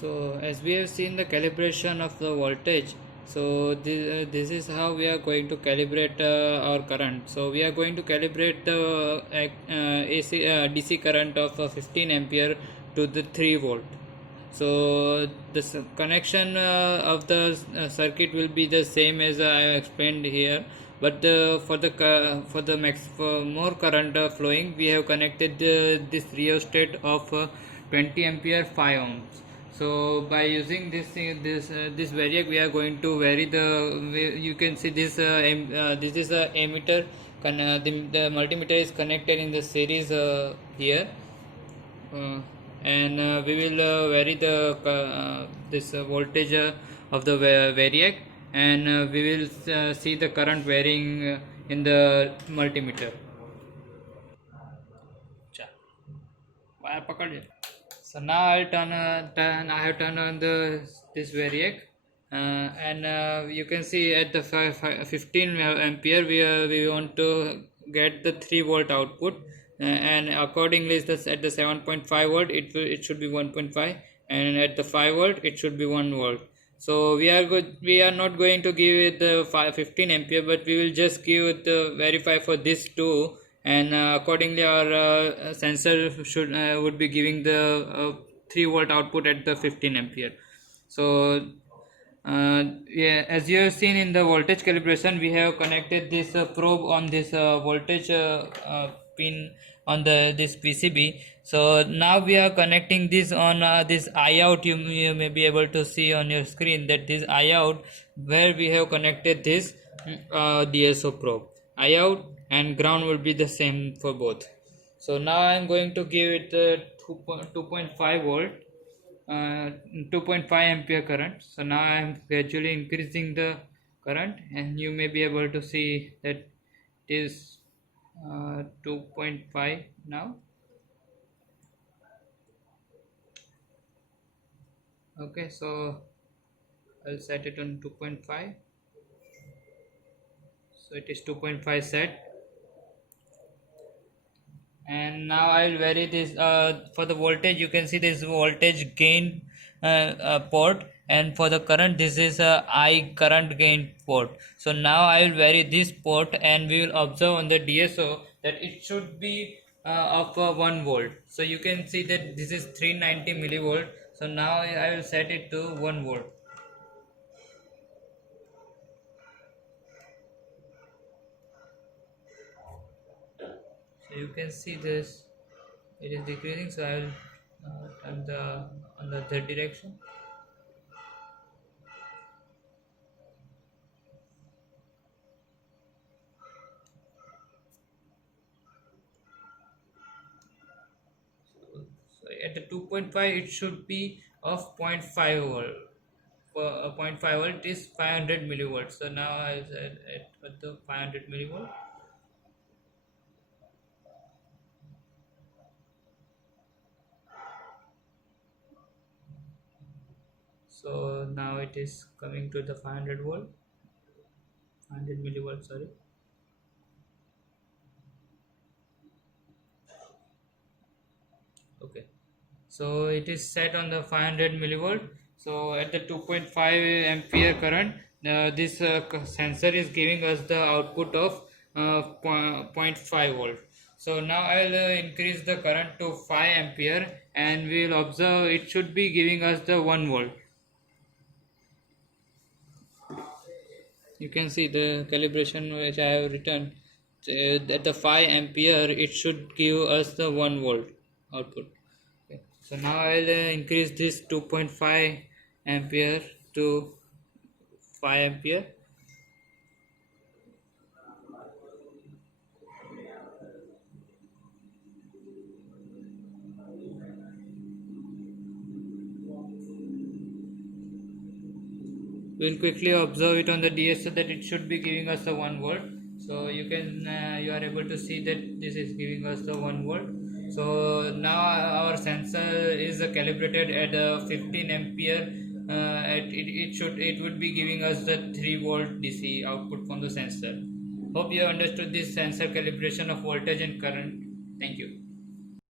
So as we have seen the calibration of the voltage, so this is how we are going to calibrate our current. So we are going to calibrate the DC current of 15 ampere to the 3 volt. So the connection of the circuit will be the same as I explained here, but for more current flowing, we have connected this rheostat of 20 ampere 5 ohms. So by using this variac, we are going to vary you can see this this is a ammeter. The multimeter is connected in the series here. And we will vary this voltage of the variac, and we will see the current varying in the multimeter. Cha. Wire पकड़ ले. So now I have turned on this variac, and you can see at the 15 ampere we want to get the 3 volt output, and accordingly at the 7.5 volt it should be 1.5, and at the 5 volt it should be 1 volt. So we are not going to give it the 15 ampere, but we will just give it verify for this too, and accordingly our sensor would be giving the 3 volt output at the 15 ampere. So yeah, as you have seen in the voltage calibration, we have connected this probe on this voltage pin on this PCB. So now we are connecting this on this I out. You may be able to see on your screen that this I out, where we have connected this DSO probe. I out and ground will be the same for both. So now I am going to give it 2.5 volt, 2.5 ampere current. So now I am gradually increasing the current, and you may be able to see that it is 2.5 now. Okay, so I'll set it on 2.5. So it is 2.5 set, and now I will vary this for the voltage. You can see this voltage gain port, and for the current this is I current gain port. So now I will vary this port, and we will observe on the DSO that it should be of 1 volt. So you can see that this is 390 millivolt. So now I will set it to 1 volt. So you can see this, it is decreasing. So I will turn on the third direction. So at the 2.5 it should be of 0.5 volt. For 0.5 volt is 500 millivolts. So now I said at the 500 millivolt. So now it is coming to the 500 volt, 500 millivolt, sorry. Okay, so it is set on the 500 millivolt. So at the 2.5 ampere current, this sensor is giving us the output of 0.5 volt. So now I will increase the current to 5 ampere, and we will observe it should be giving us the 1 volt. You can see the calibration which I have written. At the 5 ampere it should give us the 1 volt output. Okay. So now I will increase this 2.5 ampere to 5 ampere. We'll quickly observe it on the DSO that it should be giving us the 1 volt. So you are able to see that this is giving us the 1 volt. So now our sensor is calibrated at 15 ampere. It would be giving us the 3 volt DC output from the sensor. Hope you have understood this sensor calibration of voltage and current. Thank you.